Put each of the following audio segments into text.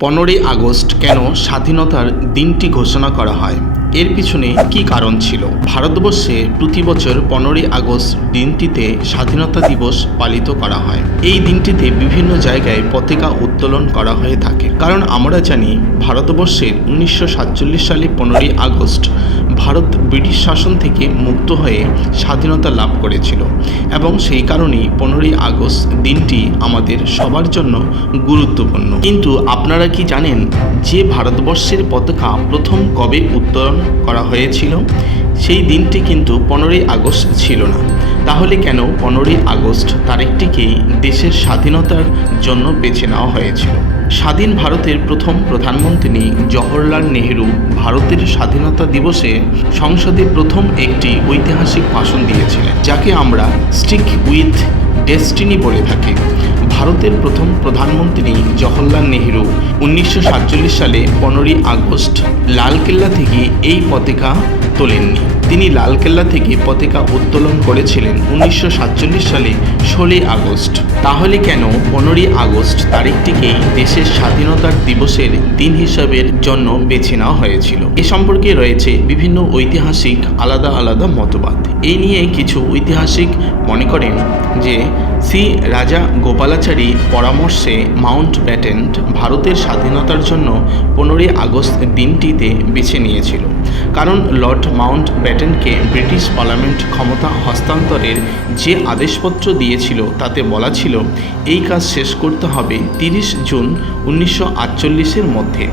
পনেরোই আগস্ট কেন স্বাধীনতার দিনটি ঘোষণা করা হয়? এর পিছনে কি কারণ ছিল? ভারতবর্ষে প্রতি বছর পনেরোই আগস্ট দিনটিতে স্বাধীনতা দিবস পালিত করা হয়। এই দিনটিতে বিভিন্ন জায়গায় পতাকা উত্তোলন করা হয়ে থাকে। কারণ আমরা জানি, ভারতবর্ষের উনিশশো সাতচল্লিশ সালে পনেরোই আগস্ট ভারত ব্রিটিশ শাসন থেকে মুক্ত হয়ে স্বাধীনতা লাভ করেছিল এবং সেই কারণেই পনেরোই আগস্ট দিনটি আমাদের সবার জন্য গুরুত্বপূর্ণ। কিন্তু আপনারা কি জানেন যে ভারতবর্ষের পতাকা প্রথম কবে উত্তোলন করা হয়েছিল? সেই দিনটি কিন্তু পনেরোই আগস্ট ছিল না। তাহলে কেন পনেরোই আগস্ট তারিখটিকেই দেশের স্বাধীনতার জন্য বেছে নেওয়া হয়েছিল? স্বাধীন ভারতের প্রথম প্রধানমন্ত্রী জওহরলাল নেহেরু ভারতের স্বাধীনতা দিবসে সংসদে প্রথম একটি ঐতিহাসিক ভাষণ দিয়েছিলেন, যাকে আমরা স্টিক উইথ ডেস্টিনি বলে থাকি। ভারতের প্রথম প্রধানমন্ত্রী জওহরলাল নেহেরু উনিশশো সাতচল্লিশ সালে পনেরোই আগস্ট লালকেল্লা থেকে এই পতাকা তোলেননি। তিনি লালকেল্লা থেকে পতাকা উত্তোলন করেছিলেন উনিশশো সাতচল্লিশ সালে ষোলোই আগস্ট। তাহলে কেন পনেরোই আগস্ট তারিখটিকেই দেশের স্বাধীনতার দিবসের দিন হিসাবের জন্য বেছে নেওয়া হয়েছিল? এ সম্পর্কে রয়েছে বিভিন্ন ঐতিহাসিক আলাদা আলাদা মতবাদ। এই নিয়ে কিছু ঐতিহাসিক মনে করেন যে শ্রী রাজা গোপালাচারী পরামর্শে মাউন্ট ব্যাটেন্ট ভারতের স্বাধীনতার জন্য পনেরোই আগস্ট দিনটিতে বেছে নিয়েছিল। কারণ লর্ড মাউন্ট ব্যাটেনকে ব্রিটিশ পার্লামেন্ট ক্ষমতা হস্তান্তরের যে আদেশপত্র দিয়েছিল তাতে বলা ছিল, এই কাজ শেষ করতে হবে তিরিশ জুন উনিশশো আটচল্লিশের মধ্যে।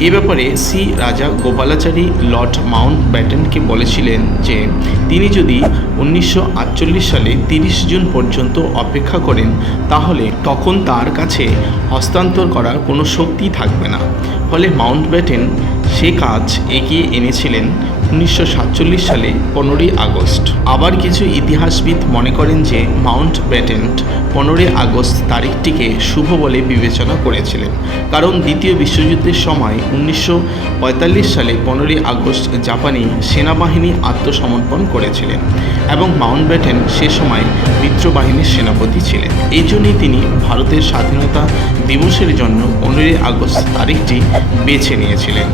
এ ব্যাপারে সি রাজা গোপালাচারী লর্ড মাউন্ট ব্যাটেনকে বলেছিলেন যে, তিনি যদি উনিশশো আটচল্লিশ সালে তিরিশ জুন পর্যন্ত অপেক্ষা করেন, তাহলে তখন তার কাছে হস্তান্তর করার কোনো শক্তি থাকবে না। ফলে মাউন্ট ব্যাটেন সে কাজ এগিয়ে এনেছিলেন উনিশশো সাতচল্লিশ সালে পনেরোই আগস্ট। আবার কিছু ইতিহাসবিদ মনে করেন যে মাউন্ট ব্যাটেন্ট পনেরোই আগস্ট তারিখটিকে শুভ বলে বিবেচনা করেছিলেন। কারণ দ্বিতীয় বিশ্বযুদ্ধের সময় উনিশশো পঁয়তাল্লিশ সালে পনেরোই আগস্ট জাপানি সেনাবাহিনী আত্মসমর্পণ করেছিলেন এবং মাউন্ট ব্যাটেন সে সময় মিত্রবাহিনীর সেনাপতি ছিলেন। এই জন্যই তিনি ভারতের স্বাধীনতা দিবসের জন্য পনেরোই আগস্ট তারিখটি বেছে নিয়েছিলেন।